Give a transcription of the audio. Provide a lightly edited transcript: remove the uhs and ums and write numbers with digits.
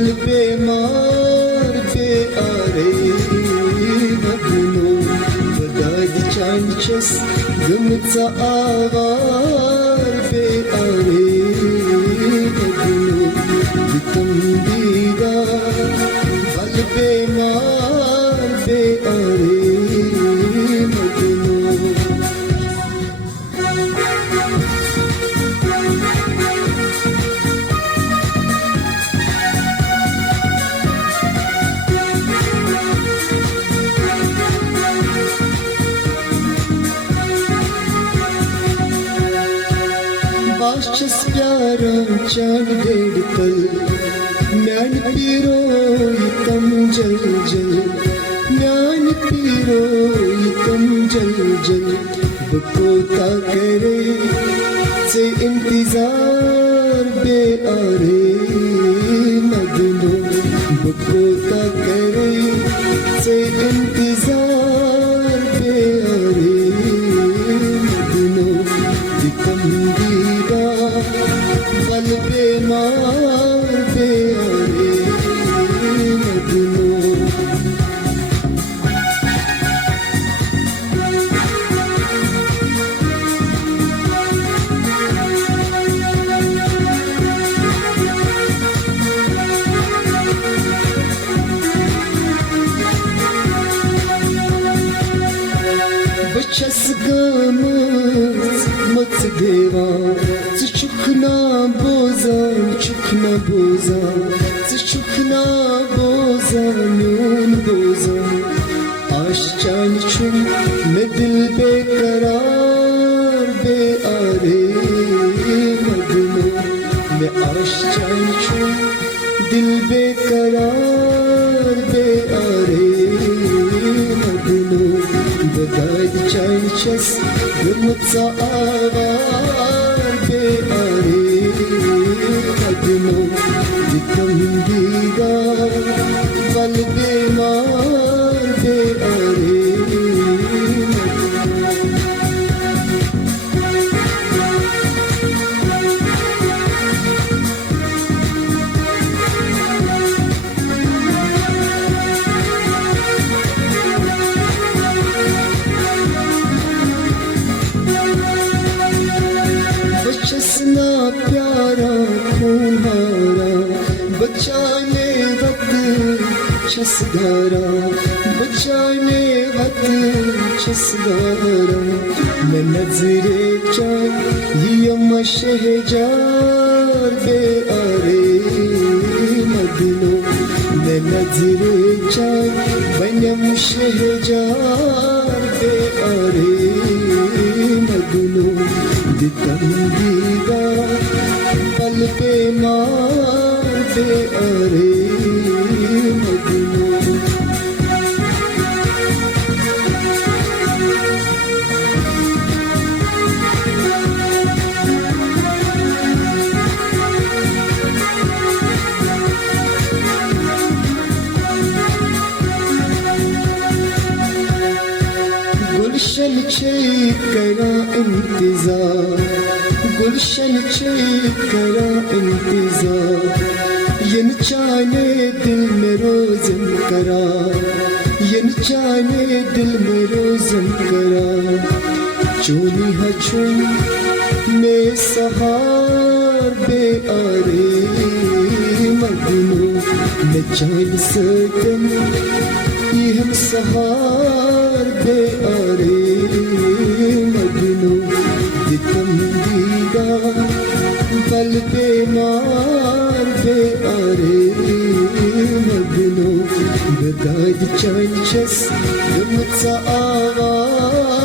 बल बेमार पे आरे मगनो बदाद चांचस गमचा आवार पे आरे मगनो वितम दीदा बल बेमार पे आरे मगनो बाशस प्यारा चांद डेढ़ कल म्यान पीरो तम जल जल म्यान पीरो तम जल जल बकोता करे से इंतजार बे आरे मगनो बकोता करे से इंतजार बे आरे मगनो विकम बल बेमार पे आरे मगनो बचस गमस मत देवा चुकना बोजा चुकना बोजा नून बोजा आशान छुम में दिल बेकरार बे आरे मगनो मैं आशान छुम दिल बेकरार बे आरे मगनो बदाद चांचस गमचा आवार बे आरे मगनो विकम दीदा बल बेमार बे आरे बचसना प्यारा खून हारा बचाने वक्त छसगारा बचाने वक्त छसगारा मैं नजरे चाहिए शहजार बे आरे मगनो मैं नजरे चाहिए शहजार बे आरे मगनो विकम दीदा बल बेमार पे आरे मगनो गुलशन छे करा इंतजार गुलशन छे करा इंतजार यन चाने दिल में रोज़न करा यन चाने दिल में रोज़न करा चोनी हछुन में सहार बे आरे मगनो मैं चांद सकन ये हम सहार बे आरे मगनो विकम दीदा बल बेमार बे आरे मगनो बदाद चांचस गमचा आवार